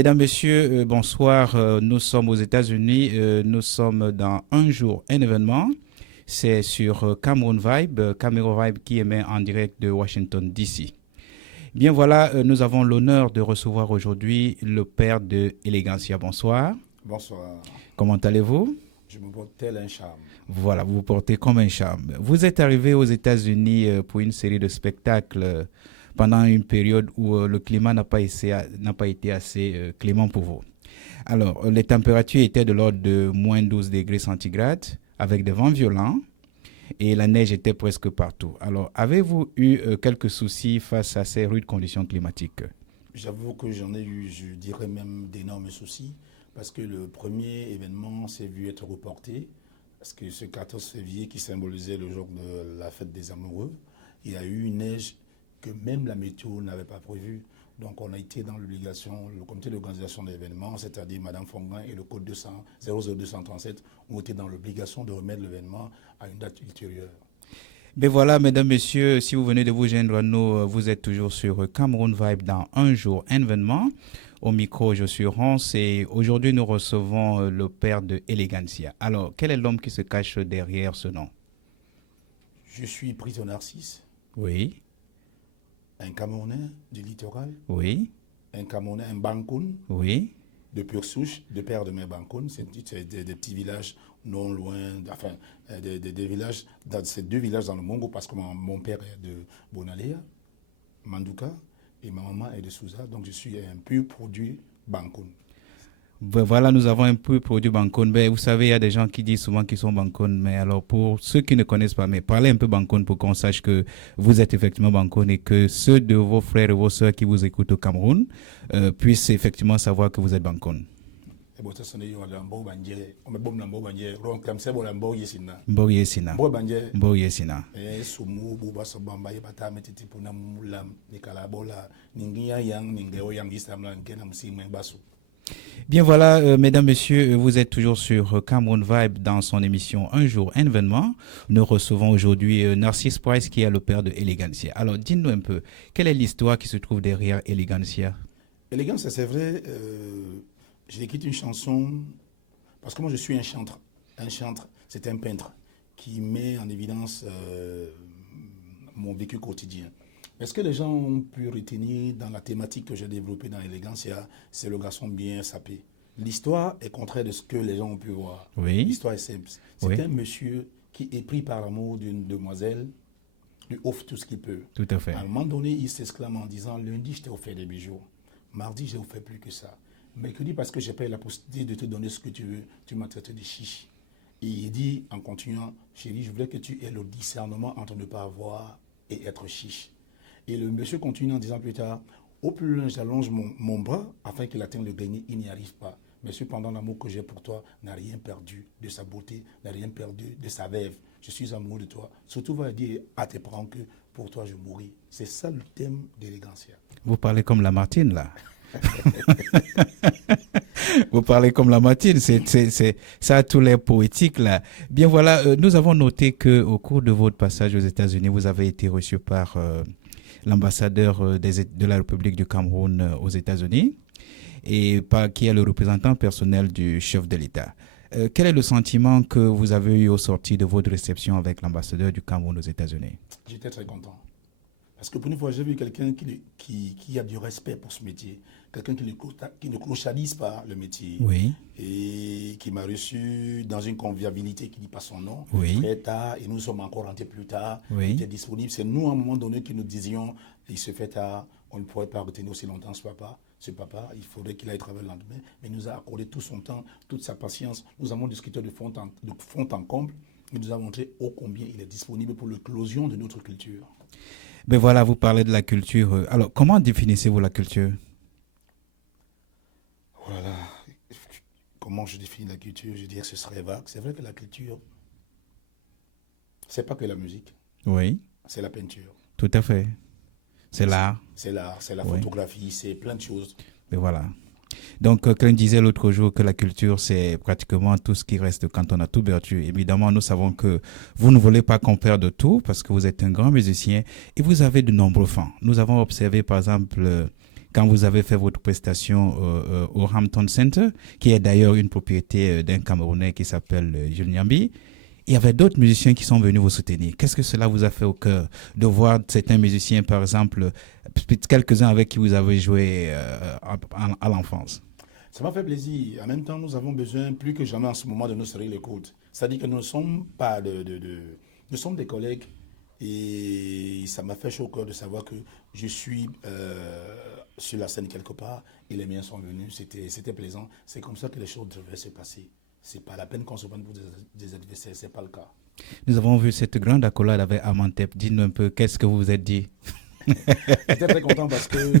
Mesdames, Messieurs, bonsoir. Nous sommes aux États-Unis. Nous sommes dans un jour, un événement. C'est sur Cameroun Vibe qui émet en direct de Washington, D.C. Bien voilà, nous avons l'honneur de recevoir aujourd'hui le père de Elegancia. Bonsoir. Bonsoir. Comment allez-vous? Je me porte tel un charme. Voilà, vous vous portez comme un charme. Vous êtes arrivé aux États-Unis pour une série de spectacles pendant une période où le climat n'a pas été assez clément pour vous. Alors, les températures étaient de l'ordre de moins 12 degrés centigrades avec des vents violents et la neige était presque partout. Alors, avez-vous eu quelques soucis face à ces rudes conditions climatiques? J'avoue que j'en ai eu, je dirais même d'énormes soucis, parce que le premier événement s'est vu être reporté, parce que ce 14 février qui symbolisait le jour de la fête des amoureux, il y a eu une neige que même la météo n'avait pas prévue. Donc on a été dans l'obligation, le comité d'organisation de l'événement, c'est-à-dire Mme Fongan et le code 200, 00237, ont été dans l'obligation de remettre l'événement à une date ultérieure. Ben voilà, mesdames, messieurs, si vous venez de vous joindre à nous, vous êtes toujours sur Cameroun Vibe dans un jour, un événement. Au micro, je suis Ronce et aujourd'hui, nous recevons le père de Elegancia. Alors, quel est l'homme qui se cache derrière ce nom? Je suis Prito Narcisse, Oui, un Camerounais du littoral, oui, un Camerounais, un Bankoun, oui. de pure souche, de père de mes Bankoun. C'est des petits villages non loin, enfin, des villages, c'est deux villages dans le Mongo, parce que mon père est de Bonalea, Mandouka, et ma maman est de Souza, donc je suis un pur produit Bankoun. Ben voilà, nous avons un peu produit Bancone. Ben, vous savez, il y a des gens qui disent souvent qu'ils sont Bancone, mais alors pour ceux qui ne connaissent pas, mais parlez un peu Bancone pour qu'on sache que vous êtes effectivement Bancone et que ceux de vos frères et vos sœurs qui vous écoutent au Cameroun puissent effectivement savoir que vous êtes Bancone. Et bon, ça sonne lambo banje, on me bombe lambo banje, ron comme c'est bon lambo yesina. Mboye Sina. Bo banje, Mboye Sina. sumu buba sobamba yebata metiti puna mulam nikala bola ningia yang ningeo yang disamla nkena msimu basu. Bien voilà, mesdames, messieurs, vous êtes toujours sur Cameroun Vibe dans son émission Un jour, un événement. Nous recevons aujourd'hui Narcisse Price qui est le père de Elegancia. Alors, dites-nous un peu, quelle est l'histoire qui se trouve derrière Elegancia? Élégance, c'est vrai, j'ai écrit une chanson, parce que moi je suis un chantre. Un chantre, c'est un peintre qui met en évidence mon vécu quotidien. Mais ce que les gens ont pu retenir dans la thématique que j'ai développée dans Elegancia, c'est le garçon bien sapé. L'histoire est contraire de ce que les gens ont pu voir. Oui. L'histoire est simple. C'est Oui. un monsieur qui est pris par l'amour d'une demoiselle, lui offre tout ce qu'il peut. Tout à fait. À un moment donné, il s'exclame en disant, lundi, je t'ai offert des bijoux. Mardi, je n'ai offert plus que ça. Mercredi, parce que j'ai pas eu la possibilité de te donner ce que tu veux, tu m'as traité de chiche. Et il dit, en continuant, chérie, je voulais que tu aies le discernement entre ne pas avoir et être chiche. Et le monsieur continue en disant plus tard, au plus loin, j'allonge mon bras afin qu'il atteigne le grenier, il n'y arrive pas. Mais cependant, l'amour que j'ai pour toi n'a rien perdu de sa beauté, n'a rien perdu de sa verve. Je suis amoureux de toi. Surtout, va dire à tes parents que pour toi, je mourrai. C'est ça le thème d'Elegancia. Vous parlez comme la Martine, là. Vous parlez comme la Martine, c'est ça, tous les poétiques, là. Bien voilà, nous avons noté que au cours de votre passage aux États-Unis, vous avez été reçu par l'ambassadeur de la République du Cameroun aux États-Unis et qui est le représentant personnel du chef de l'État. Quel est le sentiment que vous avez eu au sortir de votre réception avec l'ambassadeur du Cameroun aux États-Unis? J'étais très content. Parce que pour une fois, j'ai vu quelqu'un qui a du respect pour ce métier, quelqu'un qui ne clochardise pas le métier, Oui. et qui m'a reçu dans une convivialité qui ne dit pas son nom, Oui. très tard, et nous sommes encore rentrés plus tard, Oui. il était disponible. C'est nous, à un moment donné, qui nous disions, il se fait tard, on ne pourrait pas retenir aussi longtemps ce papa. Ce papa, il faudrait qu'il aille travailler le lendemain, mais il nous a accordé tout son temps, toute sa patience. Nous avons discuté de fond en comble, il nous a montré ô combien il est disponible pour l'éclosion de notre culture. Ben voilà, vous parlez de la culture. Alors, comment définissez-vous la culture? Voilà. Comment je définis la culture? Je dirais que ce serait vague. C'est vrai que la culture, c'est pas que la musique, Oui, c'est la peinture. tout à fait. C'est l'art. C'est l'art, c'est la Oui. photographie, c'est plein de choses. Mais voilà. Donc, quelqu'un disait l'autre jour que la culture, c'est pratiquement tout ce qui reste quand on a tout perdu. Évidemment, nous savons que vous ne voulez pas qu'on perde tout parce que vous êtes un grand musicien et vous avez de nombreux fans. Nous avons observé, par exemple, quand vous avez fait votre prestation au Hampton Center, qui est d'ailleurs une propriété d'un Camerounais qui s'appelle Jules Nyambi, il y avait d'autres musiciens qui sont venus vous soutenir. Qu'est-ce que cela vous a fait au cœur de voir certains musiciens, par exemple, quelques-uns avec qui vous avez joué à l'enfance? Ça m'a fait plaisir. En même temps, nous avons besoin plus que jamais en ce moment de nous serrer les coudes. C'est-à-dire que nous ne sommes pas nous sommes des collègues et ça m'a fait chaud au cœur de savoir que je suis sur la scène quelque part et les miens sont venus. C'était plaisant. C'est comme ça que les choses devaient se passer. C'est pas la peine qu'on se prenne pour des adversaires, c'est pas le cas. Nous avons vu cette grande accolade avec Amantep. Dites-nous un peu, qu'est-ce que vous vous êtes dit? J'étais très content parce que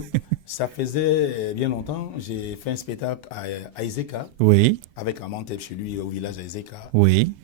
ça faisait bien longtemps. J'ai fait un spectacle à Ezeka Oui, avec Amantep chez lui au village à Ezeka. oui,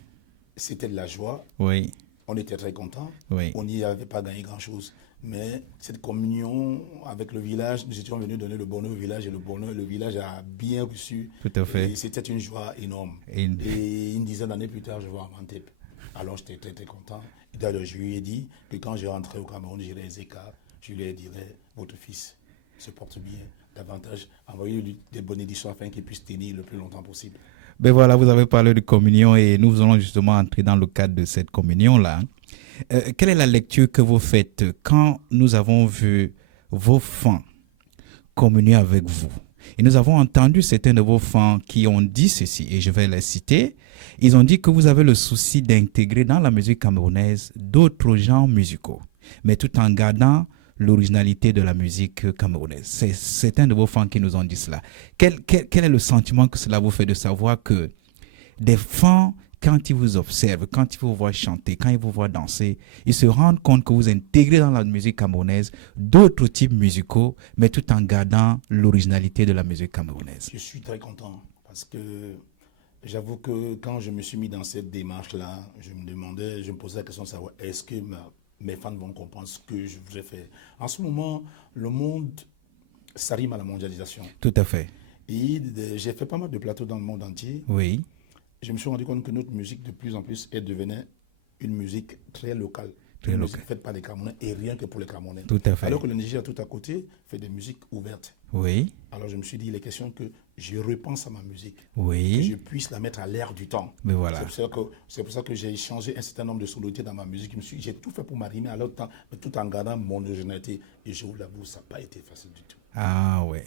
C'était de la joie. oui, On était très contents. oui. On n'y avait pas gagné grand-chose. Mais cette communion avec le village, nous étions venus donner le bonheur au village et le village a bien reçu. Tout à fait. Et c'était une joie énorme. Et- Et une dizaine d'années plus tard, je vois Amantep. Alors j'étais très très content. Et d'ailleurs, je lui ai dit que quand je rentrais au Cameroun, j'irais à Ezeka, je lui dirais, votre fils se porte bien, davantage, envoyez-lui des bénédictions afin qu'il puisse tenir le plus longtemps possible. Ben voilà, vous avez parlé de communion et nous allons justement entrer dans le cadre de cette communion-là. Quelle est la lecture que vous faites quand nous avons vu vos fans communier avec vous? Et nous avons entendu certains de vos fans qui ont dit ceci, et je vais les citer. Ils ont dit que vous avez le souci d'intégrer dans la musique camerounaise d'autres genres musicaux, mais tout en gardant l'originalité de la musique camerounaise. C'est certains de vos fans qui nous ont dit cela. Quel est le sentiment que cela vous fait de savoir que des fans, quand ils vous observent, quand ils vous voient chanter, quand ils vous voient danser, ils se rendent compte que vous intégrez dans la musique camerounaise d'autres types musicaux, mais tout en gardant l'originalité de la musique camerounaise? Je suis très content parce que j'avoue que quand je me suis mis dans cette démarche-là, je me posais la question de savoir est-ce que mes fans vont comprendre ce que je voudrais faire. En ce moment, le monde s'arrime à la mondialisation. Tout à fait. Et j'ai fait pas mal de plateaux dans le monde entier. Oui, Je me suis rendu compte que notre musique, de plus en plus, elle devenait une musique très locale. Très Une locale. musique faite par les Camerounais et rien que pour les Camerounais. tout à fait. Alors que le Niger, tout à côté, fait des musiques ouvertes. Oui, Alors je me suis dit, il est question que je repense à ma musique, que je oui, puisse la mettre à l'air du temps. mais voilà. C'est pour ça que j'ai changé un certain nombre de sonorités dans ma musique. J'ai tout fait pour m'arrimer à l'autre temps, mais tout en gardant mon originalité. Et je vous l'avoue, ça n'a pas été facile du tout. Ah ouais.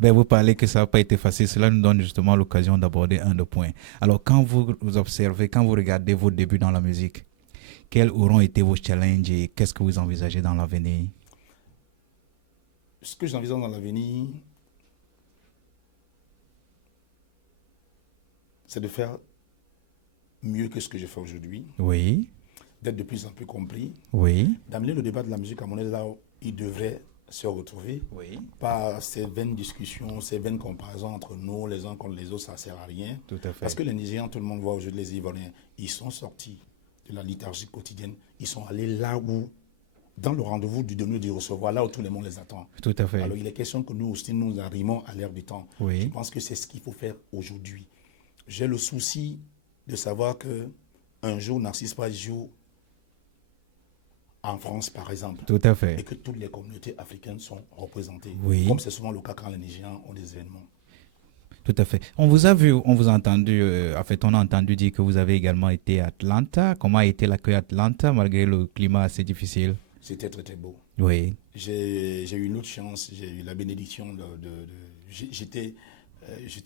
Ben vous parlez que ça n'a pas été facile. Cela nous donne justement l'occasion d'aborder un des points. Alors quand vous observez, quand vous regardez vos débuts dans la musique, quels auront été vos challenges et qu'est-ce que vous envisagez dans l'avenir? Ce que j'envisage dans l'avenir, c'est de faire mieux que ce que je fais aujourd'hui, Oui, d'être de plus en plus compris, oui, d'amener le débat de la musique camerounaise là où il devrait se retrouver. oui, Pas ces vaines discussions, ces vaines comparaisons entre nous, les uns contre les autres, ça ne sert à rien. tout à fait. Parce que les Nigériens, tout le monde voit aujourd'hui les Ivoiriens, ils sont sortis de la liturgie quotidienne, ils sont allés là où, dans le rendez-vous du donner et du recevoir, là où tout le monde les attend. Tout à fait. Alors il est question que nous aussi, nous arrimons à l'ère du temps. Oui. Je pense que c'est ce qu'il faut faire aujourd'hui. J'ai le souci de savoir que un jour, Narcisse Paz joue en France, par exemple, Tout à et fait. que toutes les communautés africaines sont représentées. Oui. Comme c'est souvent le cas quand les Nigériens ont des événements. Tout à fait. On vous a vu, on vous a entendu, en fait, on a entendu dire que vous avez également été à Atlanta. Comment a été l'accueil à Atlanta malgré le climat assez difficile? C'était très très beau. Oui, J'ai eu une autre chance, j'ai eu la bénédiction j'étais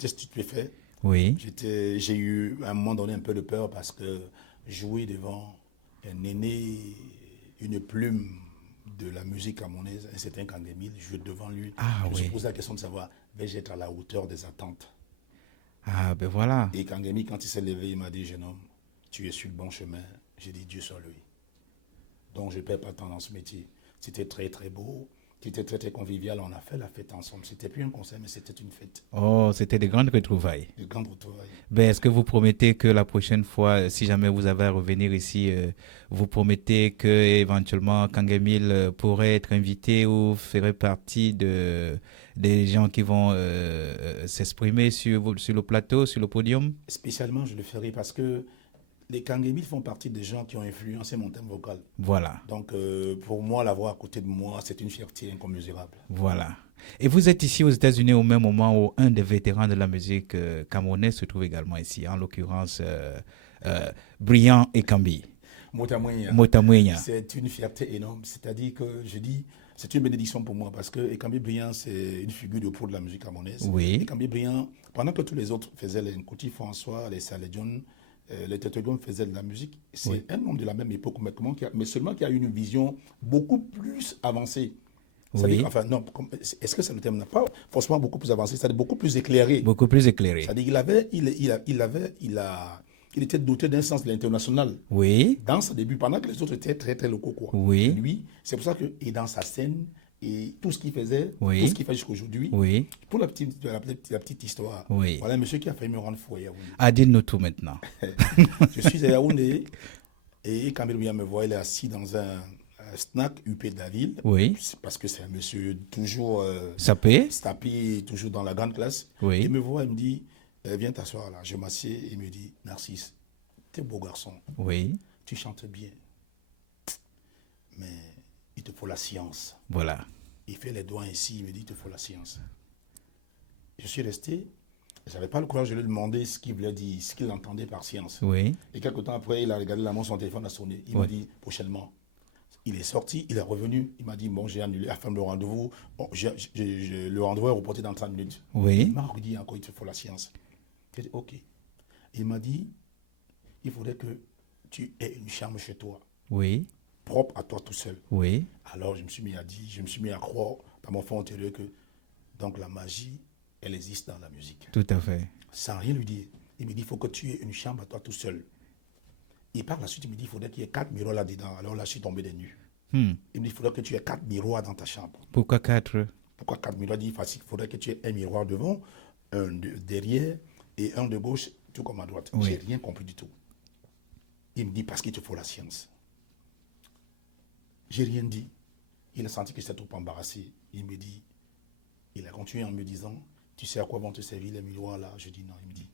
stupéfait. oui. J'ai eu à un moment donné un peu de peur parce que jouer devant un aîné, une plume de la musique camerounaise, un certain Kangemil, jouer devant lui, Ah je me suis oui. posé la question de savoir, vais-je être à la hauteur des attentes? Ah ben voilà. Et Kangemil, quand il s'est levé, il m'a dit, jeune homme, tu es sur le bon chemin. J'ai dit, Dieu soit lui. Donc je ne perds pas de temps dans ce métier. C'était très très beau, c'était très très convivial, on a fait la fête ensemble. C'était plus un concert, mais c'était une fête, Oh, c'était de grandes retrouvailles. de grande retrouvaille. Ben, est-ce que vous promettez que la prochaine fois, si jamais vous avez à revenir ici, vous promettez que éventuellement Kangemil pourrait être invité ou ferait partie des gens qui vont s'exprimer sur le plateau, sur le podium? Spécialement, je le ferai parce que les Kangemil font partie des gens qui ont influencé mon thème vocal. Voilà, Donc pour moi, l'avoir à côté de moi, c'est une fierté incommensurable. voilà. Et vous êtes ici aux États-Unis au même moment où un des vétérans de la musique camerounaise se trouve également ici, en l'occurrence Brian Ekambi. Motamouya. Motamouya. C'est une fierté énorme. C'est-à-dire que je dis, c'est une bénédiction pour moi parce que Ekambi Briand, c'est une figure de proue de la musique camerounaise. Oui. Ekambi Briand, pendant que tous les autres faisaient les Nkouti François, les Saleh John, les Tetegon faisaient de la musique, c'est un homme de la même époque, mais seulement qui a une vision beaucoup plus avancée. Oui. Enfin, non, est-ce que c'est le terme? N'a pas forcément beaucoup plus avancé, c'est-à-dire beaucoup plus éclairé. Beaucoup plus éclairé. C'est-à-dire qu'il était doté d'un sens de l'international. Oui. Dans ses débuts, pendant que les autres étaient très, très locaux, quoi. Oui. Lui, c'est pour ça que, et dans sa scène, et tout ce qu'il faisait, Oui. tout ce qu'il fait jusqu'à aujourd'hui, Oui. pour la petite histoire, Oui. voilà un monsieur qui a failli me rendre fou à Yaoundé. Ah, dites-nous tout maintenant. Je suis à Yaoundé, et quand il me voit, il est assis dans un snack UP de la ville. Oui. Parce que c'est un monsieur toujours Sapé. toujours dans la grande classe. Oui. Il me voit, il me dit, viens t'asseoir là. Je m'assieds, il me dit, Narcisse, t'es beau garçon. Oui. Tu chantes bien. Mais il te faut la science. Voilà. Il fait les doigts ici, il me dit, il te faut la science. Je suis resté, je n'avais pas le courage de lui demander ce qu'il voulait dire, ce qu'il entendait par science. Oui. Et quelques temps après, il a regardé la montre, son téléphone a sonné. Il m'a dit, prochainement. Il est sorti, il est revenu. Il m'a dit, bon, j'ai annulé, enfin, le rendez-vous. Bon, le rendez-vous est reporté dans 30 minutes. Oui. Il m'a redit encore, il te faut la science. J'ai dit, ok. Il m'a dit, il faudrait que tu aies une chambre chez toi. Oui. Propre à toi tout seul. Oui. Alors, je me suis mis à croire dans mon fond intérieur que, donc, la magie, elle existe dans la musique. Tout à fait. Sans rien lui dire. Il me dit, il faut que tu aies une chambre à toi tout seul. Et par la suite, il me dit, il faudrait qu'il y ait 4 miroirs là-dedans. Alors là, je suis tombé des nues. Il me dit, il faudrait que tu aies 4 miroirs dans ta chambre. Pourquoi 4? Pourquoi 4 miroirs? Il dit, facile, il faudrait que tu aies un miroir devant, un derrière et un de gauche, tout comme à droite. Oui. J'ai rien compris du tout. Il me dit, parce qu'il te faut la science. J'ai rien dit. Il a senti que j'étais trop embarrassé. Il me dit, il a continué en me disant, tu sais à quoi vont te servir les miroirs là? Je dis non. Il me dit,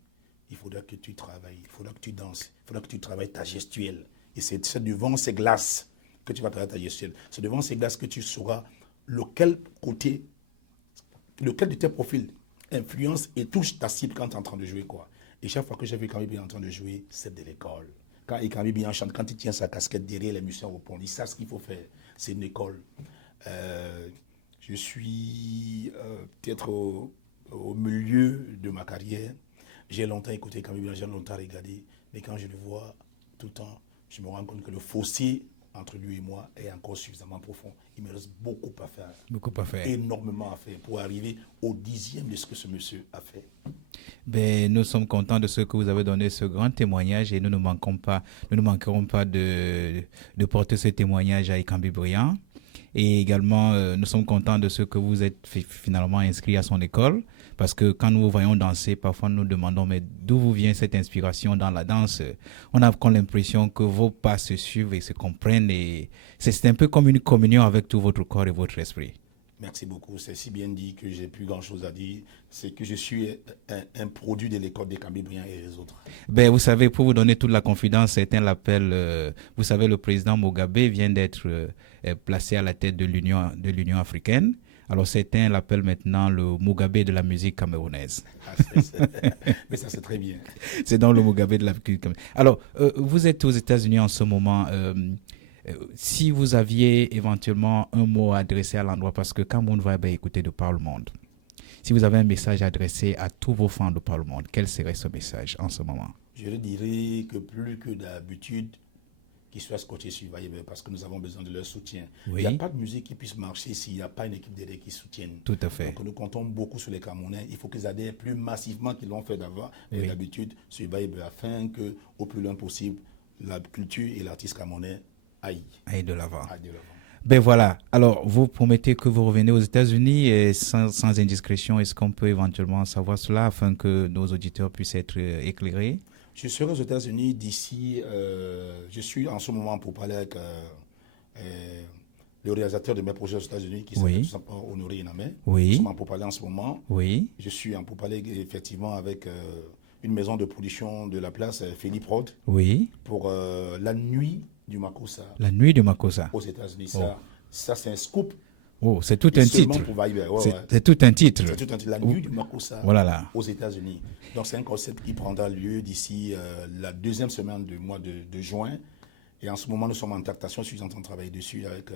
il faudra que tu travailles, il faudra que tu danses, il faudra que tu travailles ta gestuelle. Et c'est devant ces glaces que tu vas travailler ta gestuelle. C'est devant ces glaces que tu sauras lequel de tes profils influence et touche ta cible quand tu es en train de jouer, quoi. Et chaque fois que j'ai vu Ekambi Briand en train de jouer, c'est de l'école. Quand Ekambi Briand chante, quand il tient sa casquette derrière les musiciens au pont, il sait ce qu'il faut faire. C'est une école. Je suis peut-être au milieu de ma carrière. J'ai longtemps écouté Ekambi Briand, j'ai longtemps regardé, mais quand je le vois tout le temps, je me rends compte que le fossé entre lui et moi est encore suffisamment profond. Il me reste beaucoup à faire. Beaucoup à faire. Énormément à faire pour arriver au 10e de ce que ce monsieur a fait. Ben, nous sommes contents de ce que vous avez donné, ce grand témoignage, et nous ne manquerons pas de porter ce témoignage à Ekambi Briand. Et également, nous sommes contents de ce que vous êtes finalement inscrit à son école, parce que quand nous vous voyons danser, parfois nous demandons, mais d'où vous vient cette inspiration dans la danse? On a comme l'impression que vos pas se suivent et se comprennent, et c'est un peu comme une communion avec tout votre corps et votre esprit. Merci beaucoup. C'est si bien dit que j'ai plus grand-chose à dire. C'est que je suis un produit de l'école d'Ekambi Briand et les autres. Ben, vous savez, pour vous donner toute la confidence, c'est un appel. Vous savez, le président Mugabe vient d'être placé à la tête de l'Union africaine. Alors, c'est un appel maintenant, le Mugabe de la musique camerounaise. Mais ça, c'est très bien. C'est dans le Mugabe de la musique camerounaise. Alors, vous êtes aux États-Unis en ce moment. Si vous aviez éventuellement un mot à adresser à l'endroit, parce que Cameroun va écouter de par le monde, si vous avez un message à adresser à tous vos fans de par le monde, quel serait ce message en ce moment? Je dirais que plus que d'habitude, qu'ils soient scotchés sur Viber parce que nous avons besoin de leur soutien. Oui. Il n'y a pas de musique qui puisse marcher s'il n'y a pas une équipe derrière qui soutienne. Tout à fait. Donc nous comptons beaucoup sur les Camerounais. Il faut qu'ils adhèrent plus massivement qu'ils l'ont fait Oui. d'habitude sur Viber afin qu'au plus loin possible, la culture et l'artiste camerounais aille de l'avant. Aille de l'avant. Ben voilà. Alors, vous promettez que vous revenez aux États-Unis et sans indiscrétion. Est-ce qu'on peut éventuellement savoir cela afin que nos auditeurs puissent être éclairés? Je serai aux États-Unis d'ici. Je suis en ce moment pour parler avec le réalisateur de mes projets aux États-Unis qui s'appelle tout simplement Honoré Inamé. Oui. Je suis en pourparlers en ce moment. Oui. Je suis en pourparlers effectivement avec une maison de production de la place, Philippe Rod. Oui. Pour la nuit du Makossa. La nuit du Makossa. Aux États-Unis. Ça c'est un scoop. Oh, c'est tout un titre. C'est tout un titre. C'est tout un titre. La nuit du Makossa aux États-Unis. Donc c'est un concert qui prendra lieu d'ici la deuxième semaine du mois de juin. Et en ce moment, nous sommes en tractation. Je suis en train de travailler dessus avec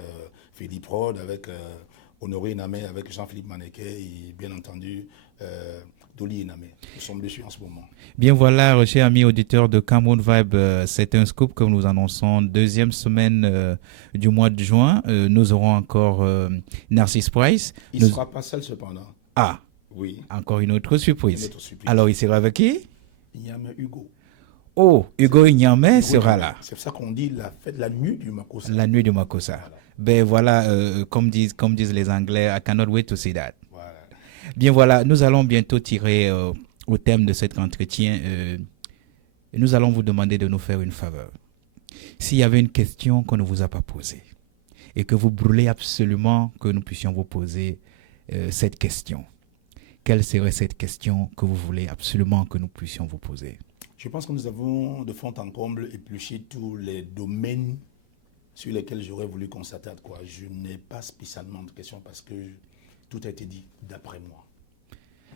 Philippe Rode, avec Honoré Namé, avec Jean-Philippe Manéquet et bien entendu Dolly Namé. Nous sommes dessus en ce moment. Bien voilà, chers amis auditeurs de Cameroun Vibe, c'est un scoop que nous annonçons. Deuxième semaine du mois de juin, nous aurons encore Narcisse Price. Il ne sera pas seul cependant. Ah, oui. Encore une autre surprise. Une autre surprise. Alors, il sera avec qui? Inyame Hugo. Oh, Hugo Inyame sera là. C'est pour ça qu'on dit la fête, la nuit du Makossa. La nuit du Makossa. Voilà. Ben voilà, comme disent les Anglais, I cannot wait to see that. Voilà. Bien voilà, nous allons bientôt tirer au thème de cet entretien. Nous allons vous demander de nous faire une faveur. S'il y avait une question qu'on ne vous a pas posée et que vous brûlez absolument que nous puissions vous poser cette question, quelle serait cette question que vous voulez absolument que nous puissions vous poser? Je pense que nous avons de fond en comble épluché tous les domaines sur lesquels j'aurais voulu qu'on s'attarde. Je n'ai pas spécialement de questions parce que tout a été dit d'après moi.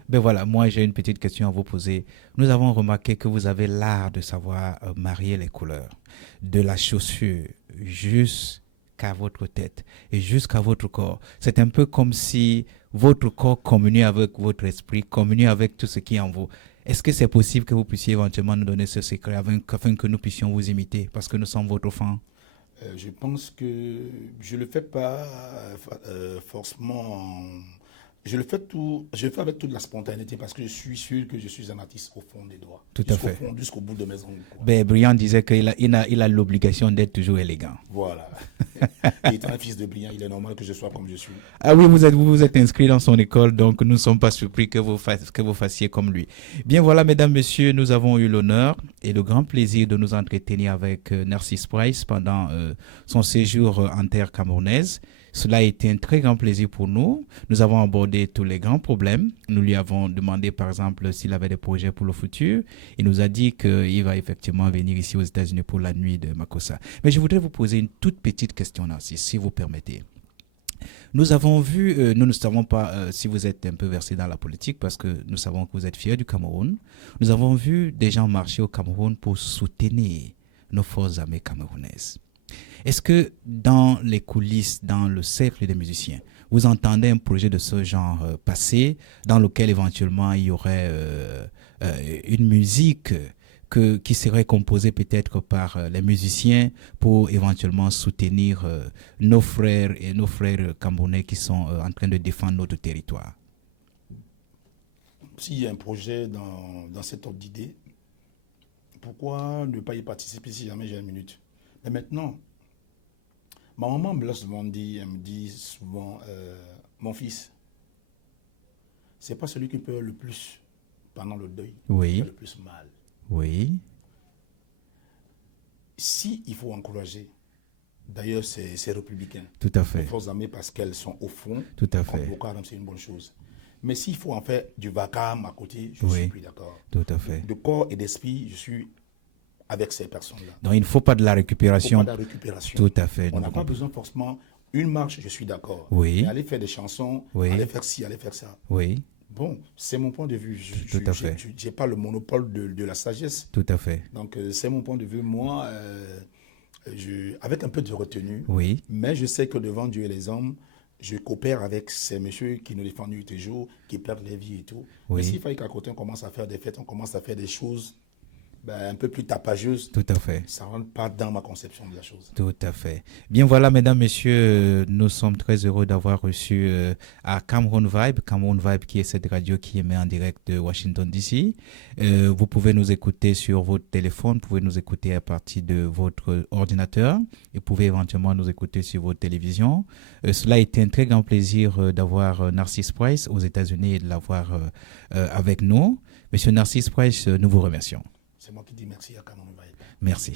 Ben voilà, moi j'ai une petite question à vous poser. Nous avons remarqué que vous avez l'art de savoir marier les couleurs, de la chaussure jusqu'à votre tête et jusqu'à votre corps. C'est un peu comme si votre corps communiait avec votre esprit, communiait avec tout ce qui est en vous. Est-ce que c'est possible que vous puissiez éventuellement nous donner ce secret afin que nous puissions vous imiter parce que nous sommes votre fans? Je pense que je ne le fais pas forcément. Je le fais avec toute la spontanéité parce que je suis sûr que je suis un artiste au fond des doigts. Tout à fait. Jusqu'au bout de mes ongles. Ben, Brian disait qu'il a l'obligation d'être toujours élégant. Voilà. Et étant un fils de Brian, il est normal que je sois comme je suis. Ah oui, vous êtes inscrit dans son école, donc nous ne sommes pas surpris que vous fassiez comme lui. Bien voilà, mesdames, messieurs, nous avons eu l'honneur et le grand plaisir de nous entretenir avec Narcisse Price pendant son séjour en terre camerounaise. Cela a été un très grand plaisir pour nous. Nous avons abordé tous les grands problèmes. Nous lui avons demandé, par exemple, s'il avait des projets pour le futur. Il nous a dit qu'il va effectivement venir ici aux États-Unis pour la nuit de Makossa. Mais je voudrais vous poser une toute petite question, Narcisse, si vous permettez. Nous avons vu, nous ne savons pas si vous êtes un peu versé dans la politique parce que nous savons que vous êtes fiers du Cameroun. Nous avons vu des gens marcher au Cameroun pour soutenir nos forces armées camerounaises. Est-ce que dans les coulisses, dans le cercle des musiciens, vous entendez un projet de ce genre passer, dans lequel éventuellement il y aurait une musique qui serait composée peut-être par les musiciens pour éventuellement soutenir nos frères et nos frères camerounais qui sont en train de défendre notre territoire? S'il y a un projet dans cet ordre d'idée, pourquoi ne pas y participer si jamais j'ai une minute? Mais maintenant, ma maman me l'a souvent dit, elle me dit souvent, mon fils, c'est pas celui qui pleure le plus pendant le deuil, qui a le plus mal. Oui. Si il faut encourager, d'ailleurs c'est républicain. Tout à fait. Les forces armées parce qu'elles sont au fond. Tout à fait. C'est une bonne chose. Mais s'il faut en faire du vacarme à côté, je suis plus d'accord. Tout à fait. De corps et d'esprit, je suis avec ces personnes-là. Donc il ne faut pas de la récupération. Il ne faut pas de la récupération. Tout à fait. On n'a pas besoin forcément une marche, je suis d'accord. Oui. Mais aller faire des chansons, aller faire ci, aller faire ça. Oui. Bon, c'est mon point de vue. Tout à fait. Je n'ai pas le monopole de la sagesse. Tout à fait. Donc c'est mon point de vue. Moi, avec un peu de retenue, oui. Mais je sais que devant Dieu et les hommes, je coopère avec ces messieurs qui nous défendent nuit et jour, qui perdent les vies et tout. Oui. Mais s'il fallait qu'à côté on commence à faire des fêtes, on commence à faire des choses un peu plus tapageuses. Tout à fait. Ça ne rentre pas dans ma conception de la chose. Tout à fait. Bien voilà, mesdames, messieurs, nous sommes très heureux d'avoir reçu à Cameroun Vibe qui est cette radio qui émet en direct de Washington DC. Vous pouvez nous écouter sur votre téléphone, vous pouvez nous écouter à partir de votre ordinateur et vous pouvez éventuellement nous écouter sur votre télévision. Cela a été un très grand plaisir d'avoir Narcisse Price aux États-Unis et de l'avoir avec nous. Monsieur Narcisse Price, nous vous remercions. C'est moi qui dis merci à Cameroun Vibe. Merci.